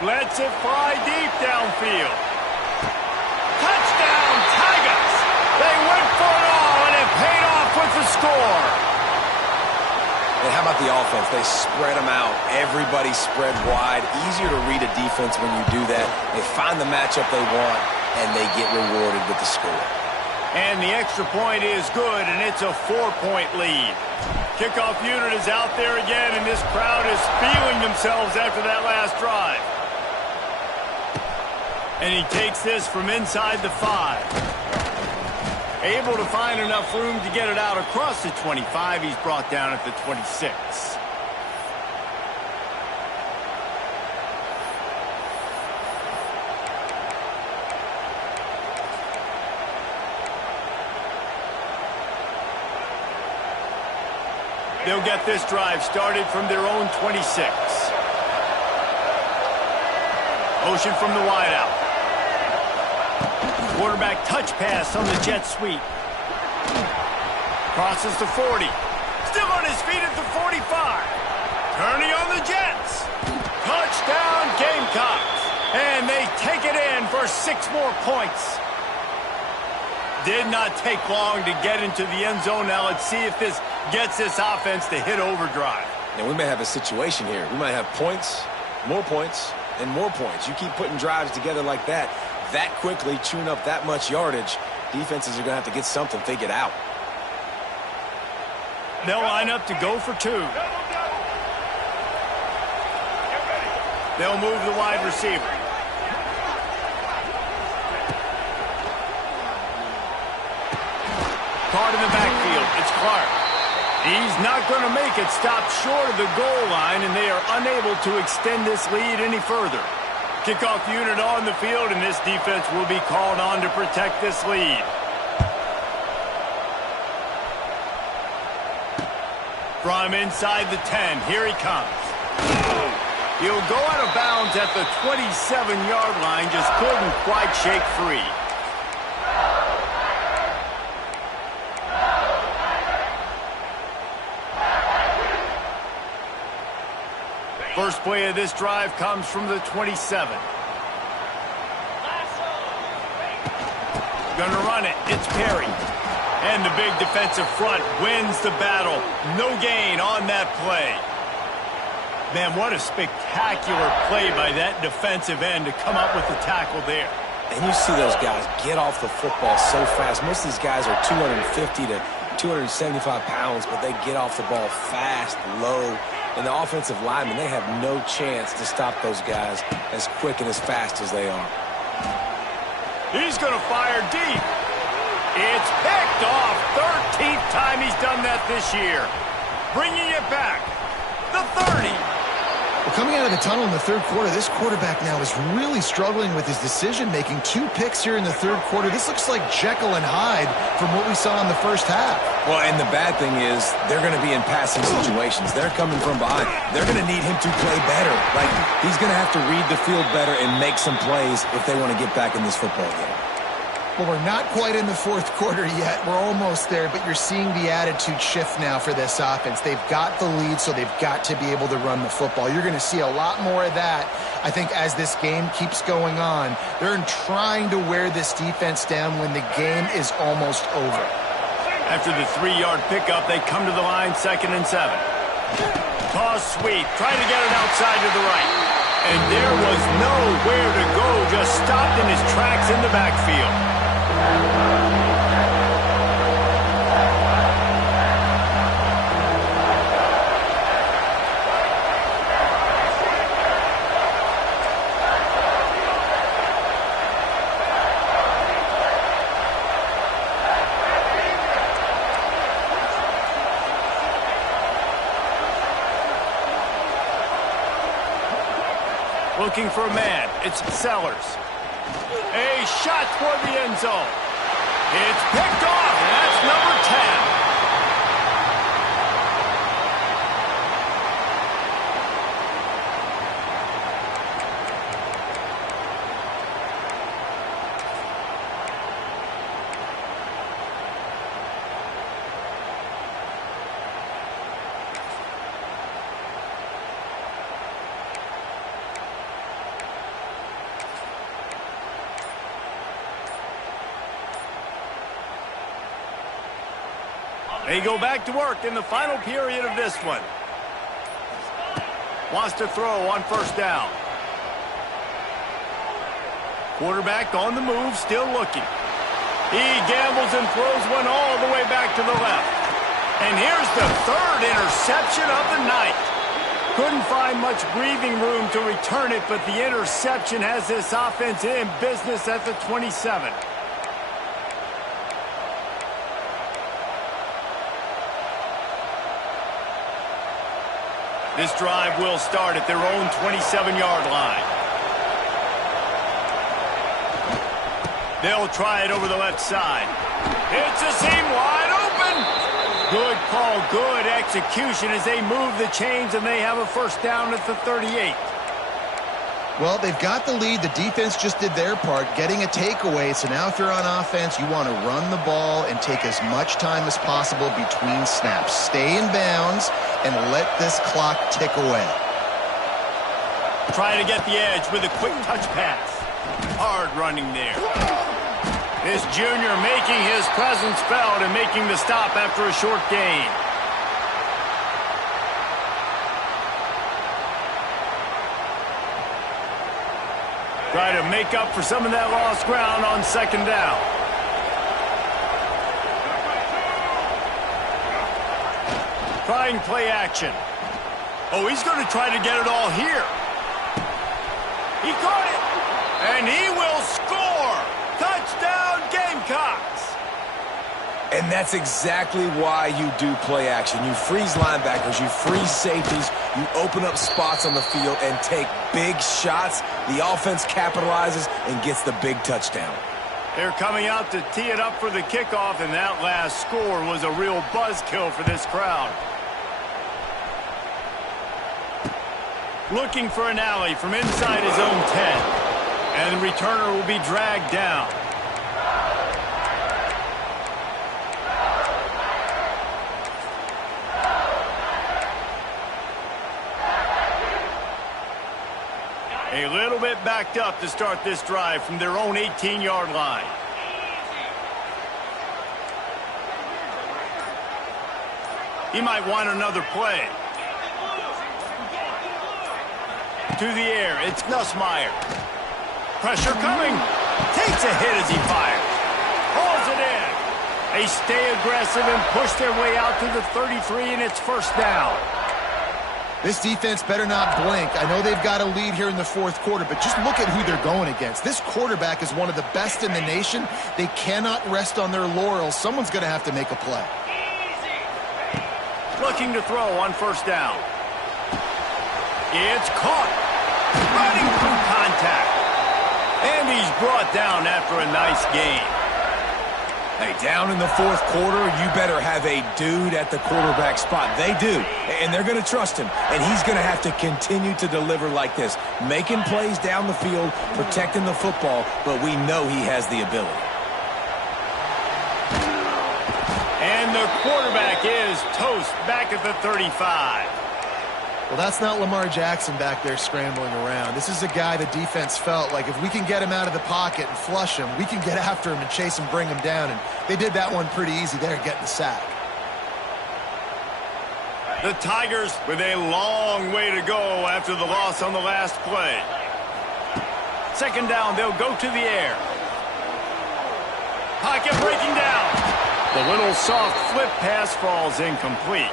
Let's it fly deep downfield. Touchdown, Tigers! They went for it all, and it paid off with the score. And how about the offense? They spread them out. Everybody spread wide. Easier to read a defense when you do that. They find the matchup they want, and they get rewarded with the score. And the extra point is good, and it's a 4-point lead. Kickoff unit is out there again, and this crowd is feeling themselves after that last drive. And he takes this from inside the 5. Able to find enough room to get it out across the 25. He's brought down at the 26. They'll get this drive started from their own 26. Motion from the wideout. Quarterback touch pass on the jet sweep. Crosses the 40. Still on his feet at the 45. Turning on the Jets. Touchdown Gamecocks. And they take it in for 6 more points. Did not take long to get into the end zone. Now let's see if this gets this offense to hit overdrive. Now we may have a situation here. We might have points, and more points. You keep putting drives together like that quickly, chewing up that much yardage, defenses are going to have to get something figured out. They'll line up to go for 2. They'll move the wide receiver. Caught in the backfield. It's Clark. He's not going to make it. Stop short of the goal line, and they are unable to extend this lead any further. Kickoff unit on the field, and this defense will be called on to protect this lead. From inside the 10, here he comes. He'll go out of bounds at the 27-yard line, just couldn't quite shake free. First play of this drive comes from the 27. Gonna run it. It's Perry. And the big defensive front wins the battle. No gain on that play. Man, what a spectacular play by that defensive end to come up with the tackle there. And you see those guys get off the football so fast. Most of these guys are 250 to 275 pounds, but they get off the ball fast, low. And the offensive linemen, they have no chance to stop those guys as quick and as fast as they are. He's going to fire deep. It's picked off. 13th time he's done that this year. Bringing it back. The 30. Well, coming out of the tunnel in the third quarter, this quarterback now is really struggling with his decision-making. 2 picks here in the third quarter. This looks like Jekyll and Hyde from what we saw in the first half. Well, and the bad thing is they're going to be in passing situations. They're coming from behind. They're going to need him to play better. Like, he's going to have to read the field better and make some plays if they want to get back in this football game. Well, we're not quite in the fourth quarter yet. We're almost there, but you're seeing the attitude shift now for this offense. They've got the lead, so they've got to be able to run the football. You're going to see a lot more of that, I think, as this game keeps going on. They're trying to wear this defense down when the game is almost over. After the 3-yard pickup, they come to the line, 2nd and 7. Toss sweep, trying to get it outside to the right. And there was nowhere to go, just stopped in his tracks in the backfield. Looking for a man. It's Sellers. A shot toward the end zone. It's picked off, and that's number 10. They go back to work in the final period of this one. Wants to throw on first down. Quarterback on the move, still looking. He gambles and throws one all the way back to the left. And here's the third interception of the night. Couldn't find much breathing room to return it, but the interception has this offense in business at the 27. This drive will start at their own 27-yard line. They'll try it over the left side. It's a seam wide open. Good call, good execution as they move the chains, and they have a first down at the 38. Well, they've got the lead. The defense just did their part, getting a takeaway. So now if you're on offense, you want to run the ball and take as much time as possible between snaps. Stay in bounds and let this clock tick away. Trying to get the edge with a quick touch pass. Hard running there. This junior making his presence felt and making the stop after a short gain. Try to make up for some of that lost ground on second down. Trying play action. Oh, he's going to try to get it all here. He caught it, and he will score. Touchdown, Gamecocks. And that's exactly why you do play action. You freeze linebackers, you freeze safeties, you open up spots on the field and take big shots. The offense capitalizes and gets the big touchdown. They're coming out to tee it up for the kickoff, and that last score was a real buzzkill for this crowd. Looking for an alley from inside his own 10. And the returner will be dragged down. A little bit backed up to start this drive from their own 18-yard line. He might want another play. To the air, it's Nussmeier. Pressure coming. Takes a hit as he fires. Pulls it in. They stay aggressive and push their way out to the 33, and it's first down. This defense better not blink. I know they've got a lead here in the fourth quarter, but just look at who they're going against. This quarterback is one of the best in the nation. They cannot rest on their laurels. Someone's going to have to make a play. Looking to throw on first down. It's caught. Running through contact. And he's brought down after a nice gain. Hey, down in the fourth quarter, you better have a dude at the quarterback spot. They do, and they're going to trust him. And he's going to have to continue to deliver like this, making plays down the field, protecting the football, but we know he has the ability. And the quarterback is toast back at the 35. Well, that's not Lamar Jackson back there scrambling around. This is a guy the defense felt like if we can get him out of the pocket and flush him, we can get after him and chase him, bring him down. And they did that one pretty easy there, getting the sack. The Tigers with a long way to go after the loss on the last play. Second down, they'll go to the air. Pocket breaking down. The little soft flip pass falls incomplete.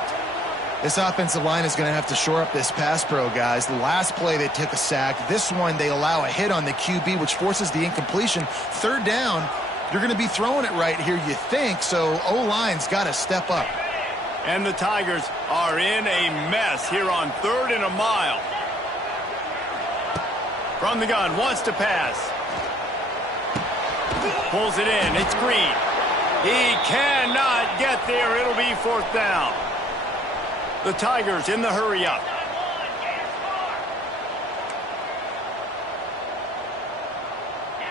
This offensive line is going to have to shore up this pass pro, guys. The last play they took a sack. This one they allow a hit on the QB, which forces the incompletion. Third down, you're going to be throwing it right here, you think, so O-line's got to step up. And the Tigers are in a mess here on 3rd and a mile. From the gun, wants to pass. Pulls it in, it's Green. He cannot get there, it'll be fourth down. The Tigers in the hurry-up.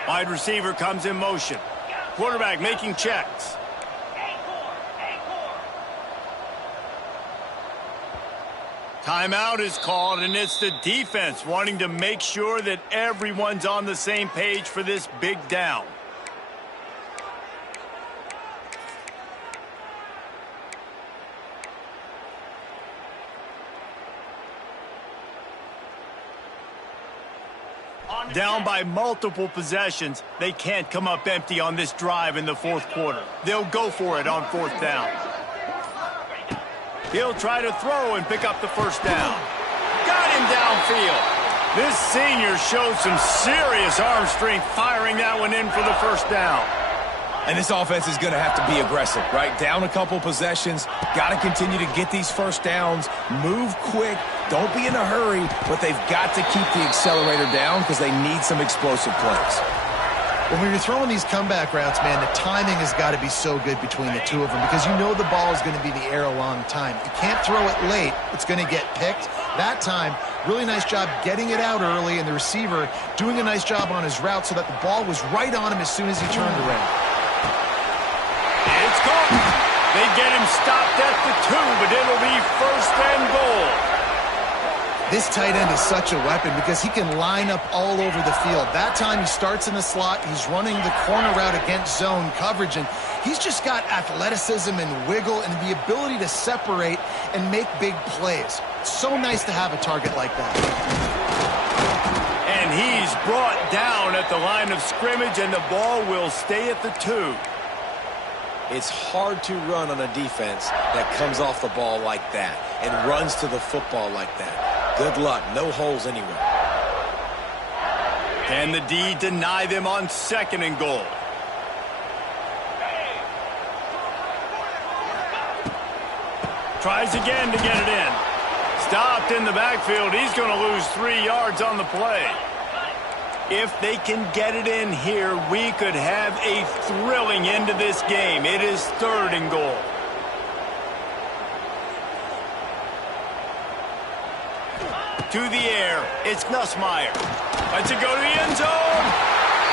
Wide receiver comes in motion. Quarterback making checks. Timeout is called, and it's the defense wanting to make sure that everyone's on the same page for this big down. Down by multiple possessions, they can't come up empty on this drive in the fourth quarter. They'll go for it on fourth down. He'll try to throw and pick up the first down. Got him downfield. This senior showed some serious arm strength firing that one in for the first down. And this offense is going to have to be aggressive, right? Down a couple possessions, got to continue to get these first downs, move quick, don't be in a hurry, but they've got to keep the accelerator down because they need some explosive plays. When we were throwing these comeback routes, man, the timing has got to be so good between the two of them because you know the ball is going to be in the air a long time. You can't throw it late. It's going to get picked. That time, really nice job getting it out early, and the receiver doing a nice job on his route so that the ball was right on him as soon as he turned around. It's caught. They get him stopped at the 2, but it'll be first and goal. This tight end is such a weapon because he can line up all over the field. That time he starts in the slot. He's running the corner route against zone coverage, and he's just got athleticism and wiggle and the ability to separate and make big plays. It's so nice to have a target like that. And he's brought down at the line of scrimmage, and the ball will stay at the 2. It's hard to run on a defense that comes off the ball like that and runs to the football like that. Good luck. No holes anywhere. Can the D deny them on second and goal? Tries again to get it in. Stopped in the backfield. He's going to lose 3 yards on the play. If they can get it in here, we could have a thrilling end to this game. It is third and goal. To the air, it's Nussmeier. Lets it go to the end zone.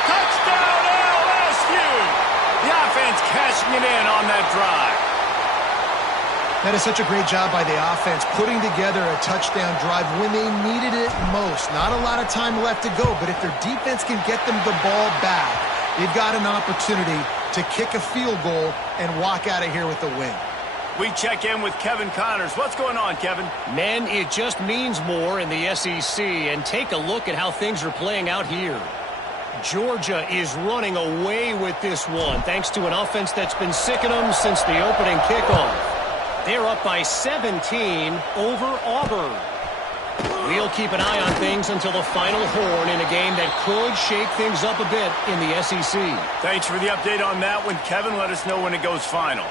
Touchdown, LSU! The offense cashing it in on that drive. That is such a great job by the offense, putting together a touchdown drive when they needed it most. Not a lot of time left to go, but if their defense can get them the ball back, they've got an opportunity to kick a field goal and walk out of here with a win. We check in with Kevin Connors. What's going on, Kevin? Men, it just means more in the SEC, and take a look at how things are playing out here. Georgia is running away with this one, thanks to an offense that's been sicking them since the opening kickoff. They're up by 17 over Auburn. We'll keep an eye on things until the final horn in a game that could shake things up a bit in the SEC. Thanks for the update on that one, Kevin. Let us know when it goes final.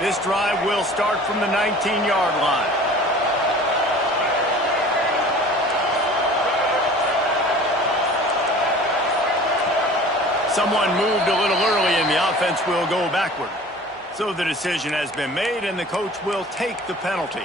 This drive will start from the 19-yard line. Someone moved a little early, and the offense will go backward. So the decision has been made, and the coach will take the penalty.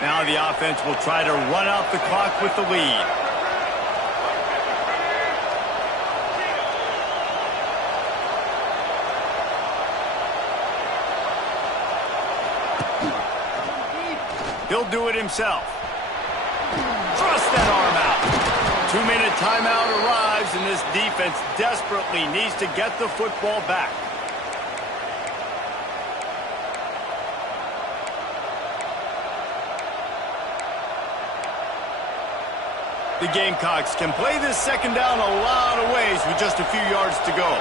Now the offense will try to run out the clock with the lead. He'll do it himself. Thrust that arm out. 2-minute timeout arrives, and this defense desperately needs to get the football back. The Gamecocks can play this second down a lot of ways with just a few yards to go.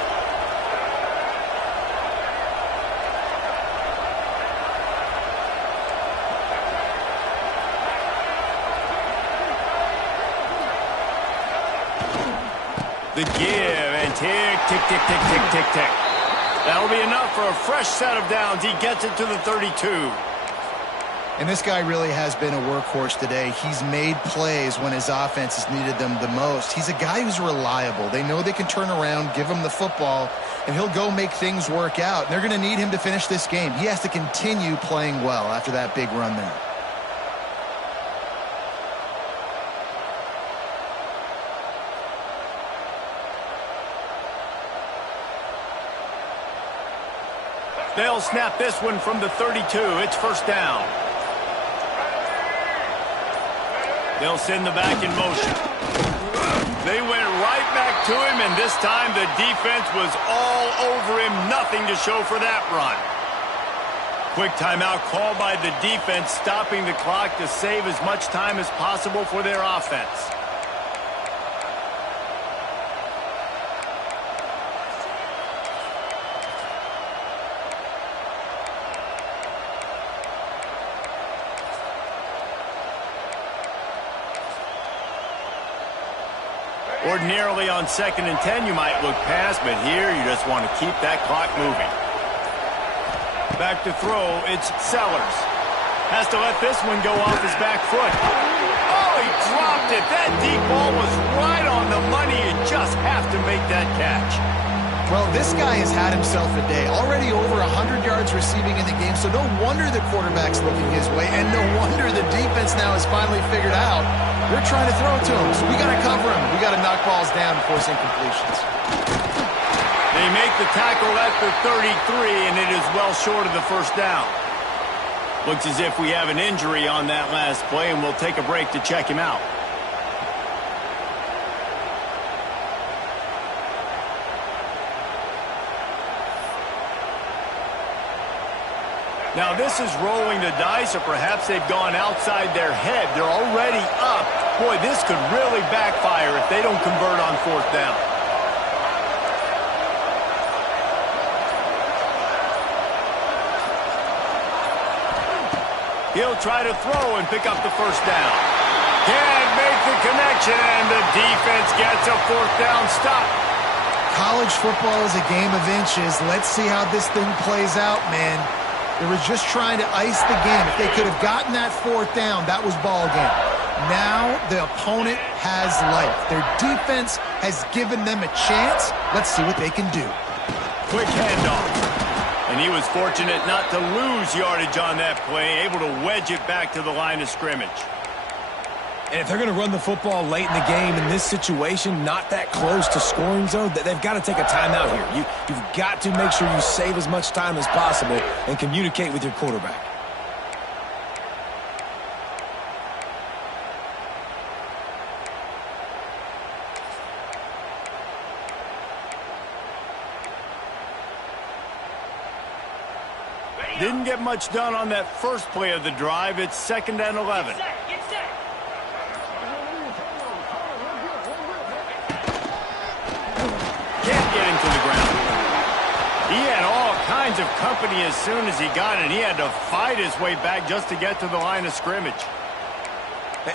The give and tick, tick, tick, tick, tick, tick, tick. That'll be enough for a fresh set of downs. He gets it to the 32. And this guy really has been a workhorse today. He's made plays when his offense has needed them the most. He's a guy who's reliable. They know they can turn around, give him the football, and he'll go make things work out. And they're going to need him to finish this game. He has to continue playing well after that big run there. They'll snap this one from the 32. It's first down. They'll send the back in motion. They went right back to him, and this time the defense was all over him. Nothing to show for that run. Quick timeout called by the defense, stopping the clock to save as much time as possible for their offense. Ordinarily on 2nd and 10, you might look past, but here you just want to keep that clock moving. Back to throw, it's Sellers. Has to let this one go off his back foot. Oh, he dropped it. That deep ball was right on the money. You just have to make that catch. Well, this guy has had himself a day. Already over 100 yards receiving in the game, so no wonder the quarterback's looking his way, and no wonder the defense now has finally figured out they're trying to throw it to him, so we got to cover him. We got to knock balls down and force incompletions. They make the tackle at the 33, and it is well short of the first down. Looks as if we have an injury on that last play, and we'll take a break to check him out. Now this is rolling the dice, or perhaps they've gone outside their head. They're already up. Boy, this could really backfire if they don't convert on 4th down. He'll try to throw and pick up the first down. Can't make the connection, and the defense gets a 4th down stop. College football is a game of inches. Let's see how this thing plays out, man. They were just trying to ice the game. If they could have gotten that 4th down, that was ball game. Now the opponent has life. Their defense has given them a chance. Let's see what they can do. Quick handoff. And he was fortunate not to lose yardage on that play, able to wedge it back to the line of scrimmage. And if they're going to run the football late in the game in this situation, not that close to scoring zone, they've got to take a timeout here. You've got to make sure you save as much time as possible and communicate with your quarterback. Didn't get much done on that first play of the drive. It's 2nd and 11. Get set. Can't get him to the ground. He had all kinds of company as soon as he got it. He had to fight his way back just to get to the line of scrimmage.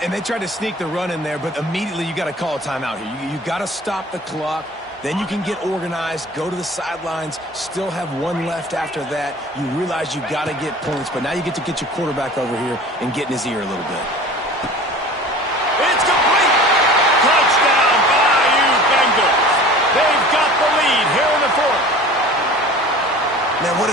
And they tried to sneak the run in there, but immediately you got to call a timeout here. You got to stop the clock. Then you can get organized, go to the sidelines, still have one left after that. You realize you got to get points, but now you get to get your quarterback over here and get in his ear a little bit. It's complete! Touchdown, Bayou Bengals! They've got the lead here in the 4th. Man, what a...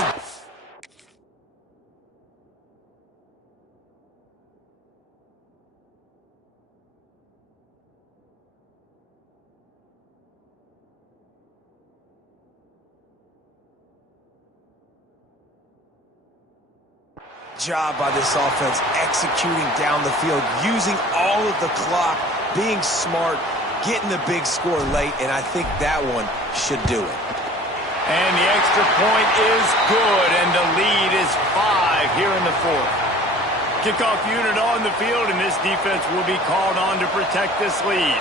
job by this offense executing down the field, using all of the clock, being smart, getting the big score late, and I think that one should do it. And the extra point is good, and the lead is 5 here in the 4th. Kickoff unit on the field, and this defense will be called on to protect this lead.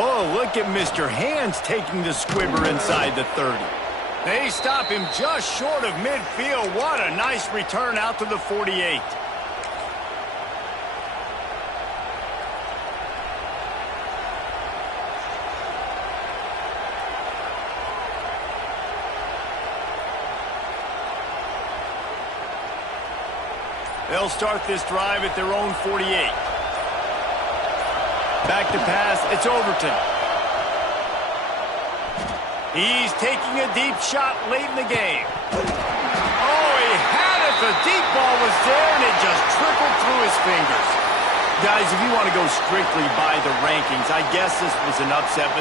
Oh, look at Mr. Hands taking the squibber inside the 30. They stop him just short of midfield. What a nice return out to the 48. They'll start this drive at their own 48. Back to pass, it's Overton. He's taking a deep shot late in the game. Oh, he had it. The deep ball was there, and it just trickled through his fingers. Guys, if you want to go strictly by the rankings, I guess this was an upset, but